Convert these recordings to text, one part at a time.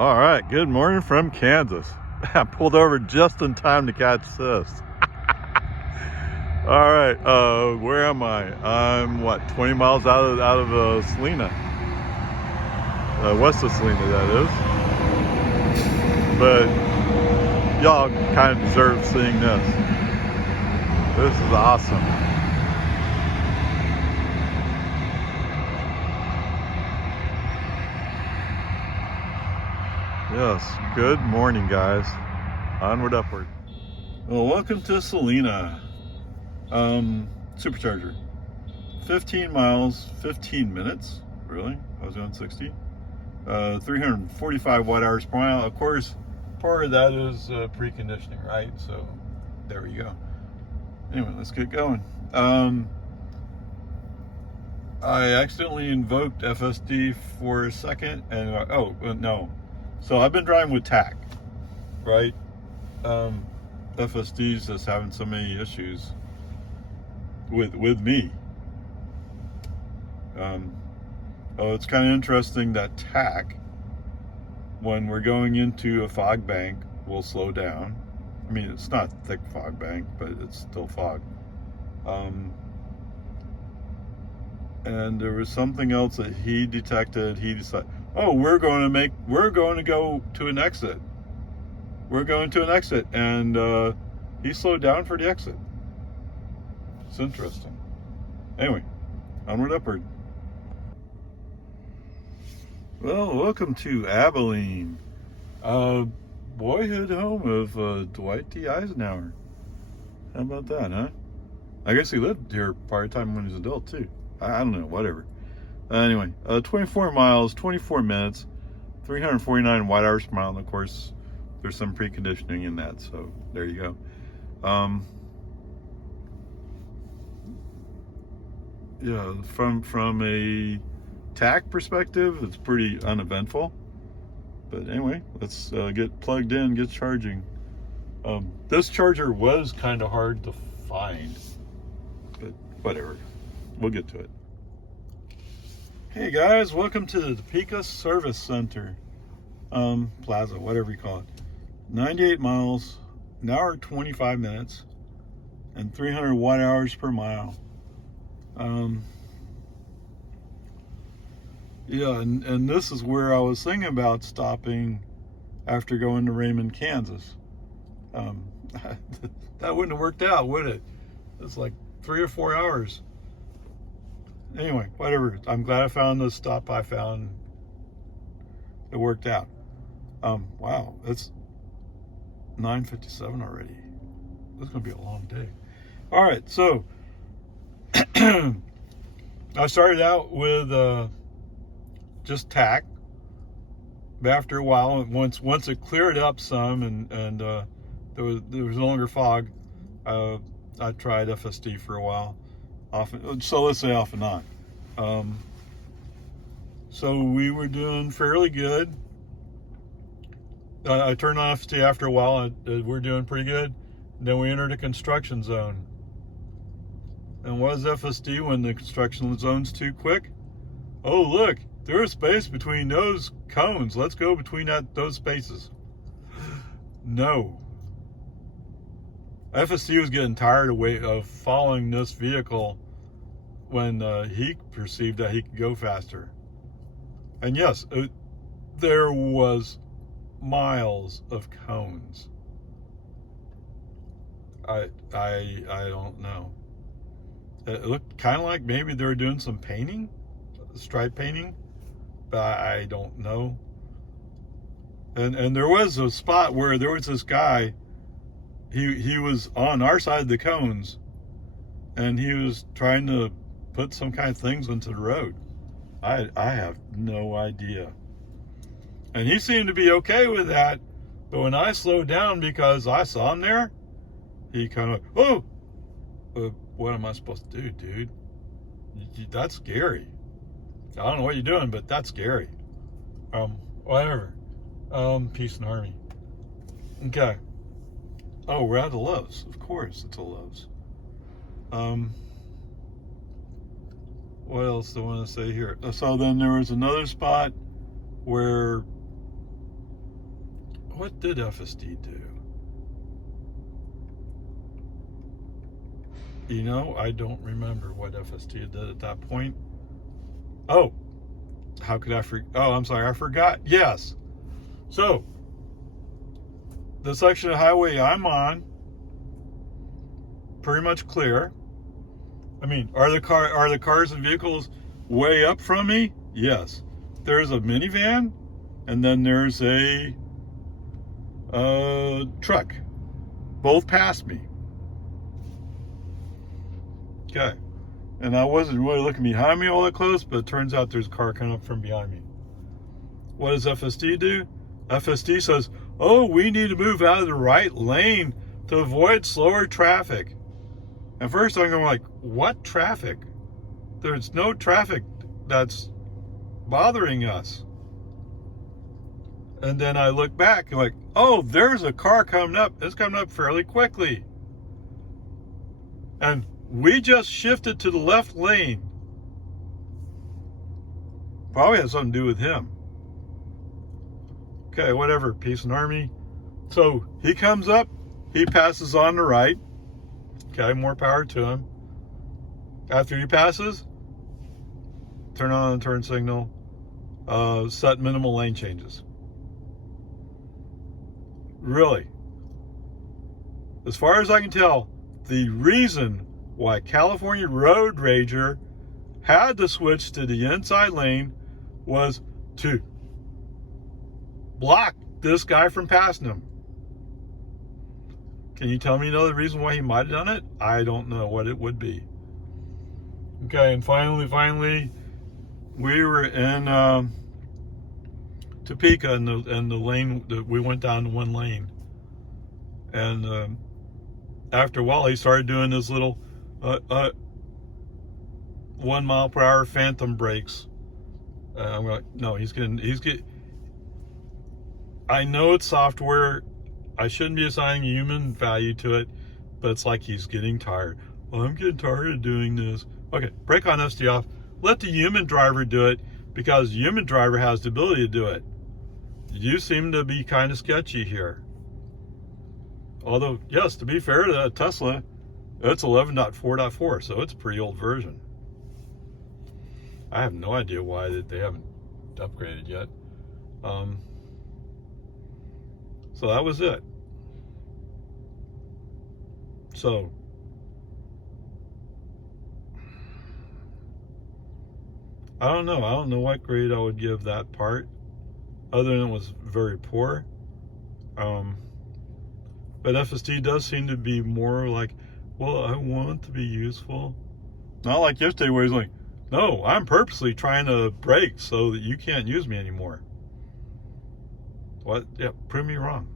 All right, good morning from Kansas. I pulled over just in time to catch this. All right, where am I? I'm 20 miles out of Salina, west of Salina, that is. But y'all kind of deserve seeing this. This is awesome. Yes, good morning, guys. Onward, upward. Well, welcome to Salina. Supercharger. 15 miles, 15 minutes. Really? I was going 60. 345 watt hours per mile. Of course, part of that is preconditioning, right? So there we go. Anyway, let's get going. I accidentally invoked FSD for a second, and no. So I've been driving with TAC, right? FSD's just having so many issues with me. It's kind of interesting that TAC, when we're going into a fog bank, will slow down. I mean, it's not thick fog bank, but it's still fog. And there was something else that he detected. He decided, oh, we're going to go to an exit. We're going to an exit, and he slowed down for the exit. It's interesting. Anyway, onward, upward. Well, welcome to Abilene, boyhood home of Dwight D. Eisenhower. How about that, huh? I guess he lived here part of the time when he was an adult, too. I don't know, whatever. Anyway, 24 miles, 24 minutes, 349 watt hours per mile, and of course, there's some preconditioning in that, so there you go. Yeah, from a TAC perspective, it's pretty uneventful. But anyway, let's get plugged in, get charging. This charger was kind of hard to find, but whatever. We'll get to it. Hey guys, welcome to the Topeka Service Center, Plaza, whatever you call it. 98 miles, an hour 25 minutes, and 300 watt hours per mile. Yeah, and this is where I was thinking about stopping after going to Raymond, Kansas. That wouldn't have worked out, would it? It's like 3 or 4 hours. Anyway, whatever. I'm glad I found the stop I found. It worked out. Wow, it's 9:57 already. This is going to be a long day. All right, so I started out with just TAC. But after a while, once it cleared up some and there was no longer fog, I tried FSD for a while. So let's say off and on. So we were doing fairly good. I turned on FSD after a while. We're doing pretty good. Then we entered a construction zone. And what is FSD when the construction zone's too quick? Oh, look, there's space between those cones. Let's go between those spaces. No. FSD was getting tired of following this vehicle when he perceived that he could go faster. And yes, there was miles of cones. I don't know. It looked kind of like maybe they were doing some painting, stripe painting, but I don't know. And there was a spot where there was this guy. He was on our side of the cones, and he was trying to put some kind of things into the road. I have no idea. And he seemed to be okay with that, but when I slowed down because I saw him there, he kind of, what am I supposed to do, dude? That's scary. I don't know what you're doing, but that's scary. Whatever. Peace and harmony. Okay. Oh, we're out of Lowe's. Of course, it's a Lowe's. What else do I want to say here? So then there was another spot where What did FSD do? You know, I don't remember what FSD did at that point. Oh, how could I forget? Oh, I'm sorry, I forgot. Yes. So, the section of highway I'm on, pretty much clear. I mean, are the cars and vehicles way up from me? Yes. There's a minivan, and then there's a truck. Both past me. Okay. And I wasn't really looking behind me all that close, but it turns out there's a car coming up from behind me. What does FSD do? FSD says, oh, we need to move out of the right lane to avoid slower traffic. At first I'm going like, what traffic? There's no traffic that's bothering us. And then I look back and like, oh, there's a car coming up. It's coming up fairly quickly. And we just shifted to the left lane. Probably has something to do with him. Okay, whatever, peace and army. So he comes up, he passes on the right. Okay, more power to him. After he passes, turn on the turn signal, set minimal lane changes. Really, as far as I can tell, the reason why California Road Rager had to switch to the inside lane was to block this guy from passing him. Can you tell me another reason why he might have done it? I don't know what it would be. Okay, and finally, we were in Topeka, and the lane that we went down to one lane, and after a while he started doing this little 1 mile per hour phantom brakes. I'm like, no, he's getting. I know it's software. I shouldn't be assigning human value to it, but it's like he's getting tired. Well, I'm getting tired of doing this. Okay, brake on, FSD off. Let the human driver do it, because the human driver has the ability to do it. You seem to be kind of sketchy here. Although, yes, to be fair to Tesla, it's 11.4.4, so it's a pretty old version. I have no idea why they haven't upgraded yet. So that was it. So, I don't know. I don't know what grade I would give that part, other than it was very poor. But FSD does seem to be more like, well, I want to be useful. Not like yesterday where he's like, no, I'm purposely trying to brake so that you can't use me anymore. What? Yeah, prove me wrong.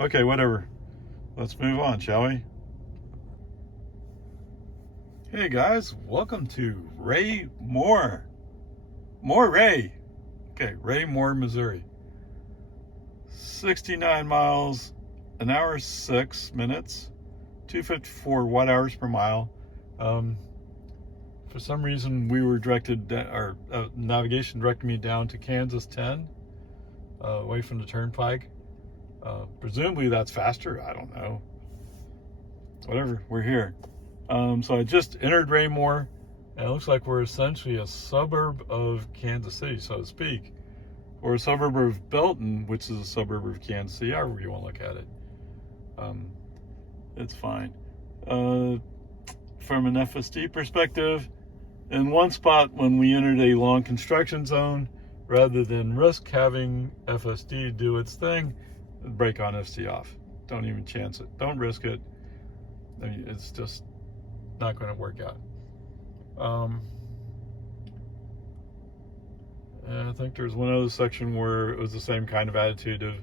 Okay, whatever. Let's move on, shall we? Hey guys, welcome to Ray Moore. More Ray. Okay, Ray Moore, Missouri. 69 miles an hour, 6 minutes, 254 watt hours per mile. For some reason, we were directed, our navigation directed me down to Kansas 10, away from the turnpike. Presumably that's faster. I don't know. Whatever, we're here. So I just entered Raymore, and it looks like we're essentially a suburb of Kansas City, so to speak, or a suburb of Belton, which is a suburb of Kansas City, however you want to look at it. It's fine. From an FSD perspective, in one spot when we entered a long construction zone, rather than risk having FSD do its thing, brake on, FSD off. Don't even chance it. Don't risk it. I mean, it's just not going to work out. And I think there's one other section where it was the same kind of attitude of,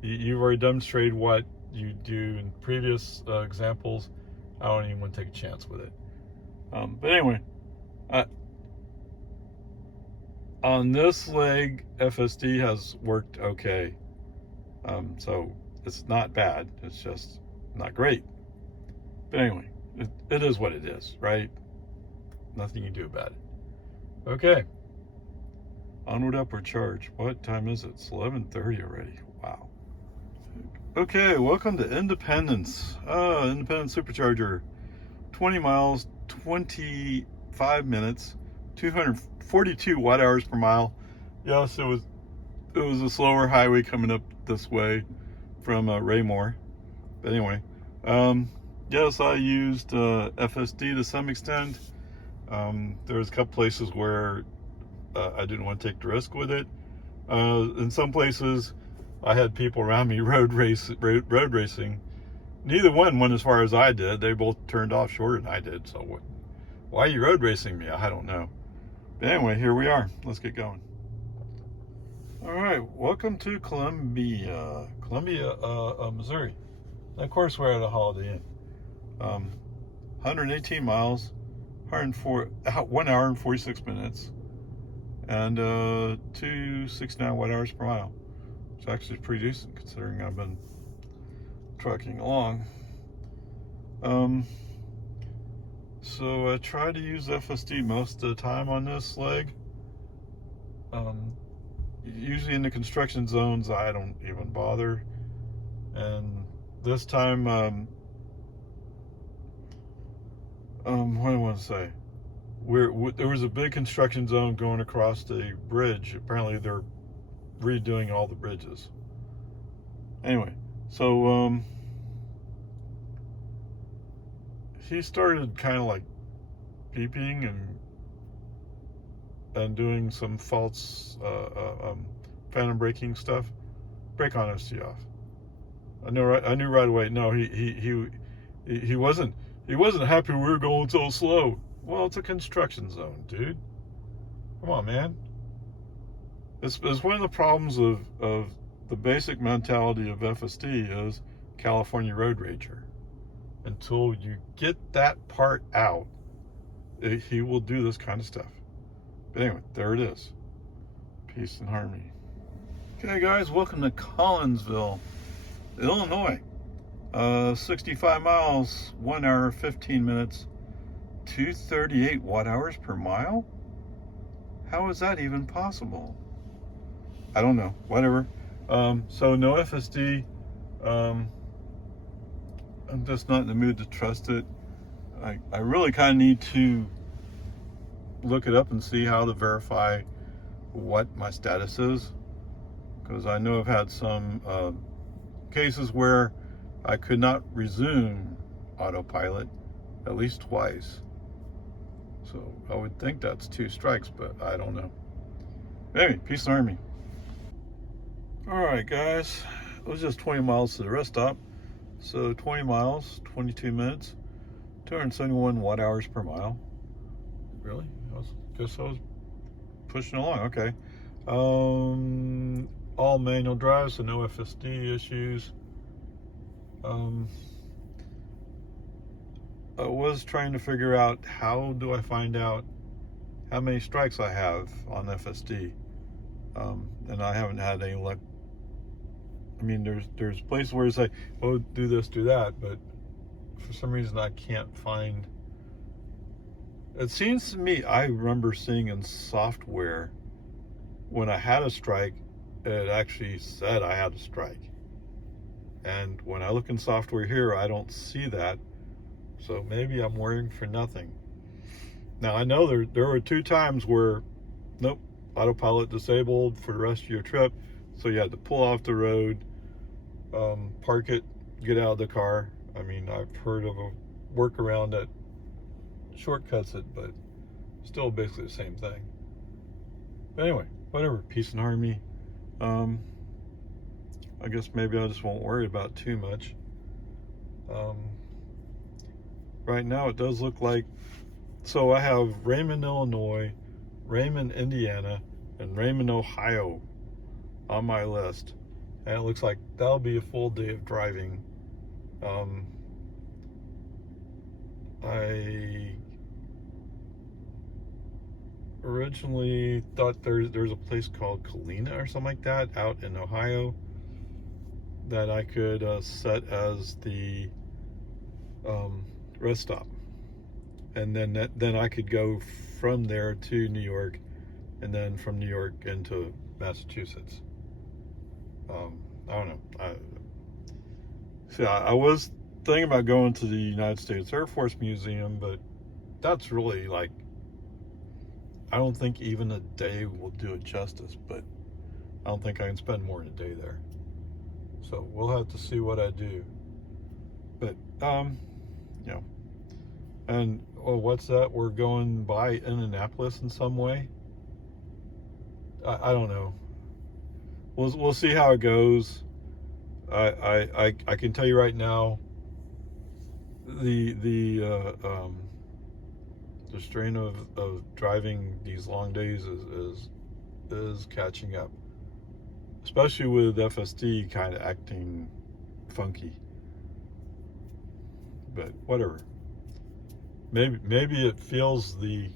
you've already demonstrated what you do in previous examples. I don't even want to take a chance with it. But anyway, on this leg, FSD has worked okay. So it's not bad. It's just not great. But anyway, it is what it is, right? Nothing you can do about it. Okay. Onward, upward charge. What time is it? It's 11:30 already. Wow. Okay, welcome to Independence. Independence Supercharger. 20 miles, 25 minutes, 242 watt hours per mile. Yes, it was a slower highway coming up this way from Raymore. But anyway, yes, I used FSD to some extent. There was a couple places where I didn't want to take the risk with it. In some places, I had people around me road racing. Neither one went as far as I did. They both turned off shorter than I did. So why are you road racing me? I don't know. But anyway, here we are. Let's get going. All right, welcome to Columbia, Missouri. And of course, we're at a Holiday Inn. 118 miles, 1 hour and 46 minutes, and 269 watt hours per mile. It's actually pretty decent considering I've been trucking along. So I try to use FSD most of the time on this leg. Usually in the construction zones, I don't even bother. And this time, what do I want to say? There was a big construction zone going across the bridge. Apparently, they're redoing all the bridges. Anyway, so he started kind of like beeping and doing some false phantom braking stuff. Brake honesty off. I knew right away. No, he wasn't happy we were going so slow. Well, it's a construction zone, dude. Come on, man. It's one of the problems of the basic mentality of FSD is California road rager. Until you get that part out, he will do this kind of stuff. But anyway, there it is. Peace and harmony. Okay, guys, welcome to Collinsville, Illinois. 65 miles, 1 hour, 15 minutes, 238 watt hours per mile? How is that even possible? I don't know, whatever. So no FSD. I'm just not in the mood to trust it. I really kind of need to look it up and see how to verify what my status is, because I know I've had some cases where I could not resume autopilot at least twice. So I would think that's 2 strikes, but I don't know. Anyway, peace and harmony. All right, guys, it was just 20 miles to the rest stop. So 20 miles, 22 minutes, 271 watt hours per mile. Really? Guess I was pushing along. Okay. All manual drive, so no FSD issues. I was trying to figure out how do I find out how many strikes I have on FSD, and I haven't had any luck. I mean, there's places where it's like, oh, do this, do that, but for some reason I can't find. It seems to me, I remember seeing in software when I had a strike, it actually said I had a strike. And when I look in software here, I don't see that. So maybe I'm worrying for nothing. Now, I know there were 2 times where, nope, autopilot disabled for the rest of your trip. So you had to pull off the road, park it, get out of the car. I mean, I've heard of a workaround that shortcuts it, but still basically the same thing. But anyway, whatever, peace and harmony. I guess maybe I just won't worry about too much. Right now it does look like, so I have Raymond, Illinois, Raymond, Indiana, and Raymond, Ohio on my list. And it looks like that'll be a full day of driving. I originally thought there's a place called Kalina or something like that out in Ohio that I could set as the rest stop, and then I could go from there to New York, and then from New York into Massachusetts. I don't know. See, I was thinking about going to the United States Air Force Museum, but that's really like, I don't think even a day will do it justice, but I don't think I can spend more than a day there. So we'll have to see what I do. But, you know, and, oh, what's that? We're going by Indianapolis in some way? I don't know. We'll see how it goes. I can tell you right now, the strain of driving these long days is catching up, especially with FSD kind of acting funky. But whatever. Maybe it feels the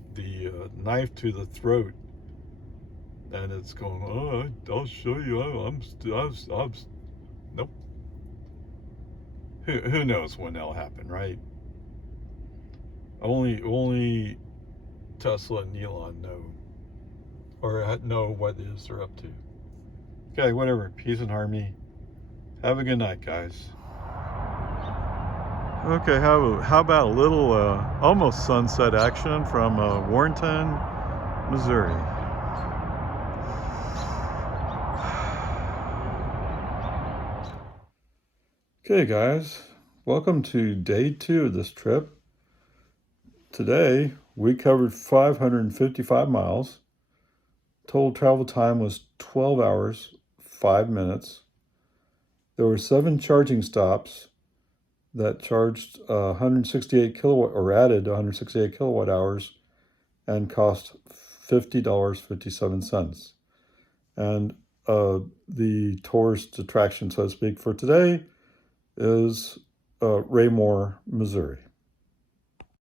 knife to the throat, and it's going. Oh, I'll show you. I'm nope. Who knows when that'll happen, right? Only Tesla and Elon know what it is they're up to. Okay, whatever. Peace and harmony. Have a good night, guys. Okay, how about a little almost sunset action from Warrenton, Missouri. Okay, guys, welcome to day 2 of this trip. Today, we covered 555 miles. Total travel time was 12 hours, 5 minutes. There were 7 charging stops that charged 168 kilowatt, or added 168 kilowatt hours, and cost $50.57. And the tourist attraction, so to speak, for today is Raymore, Missouri.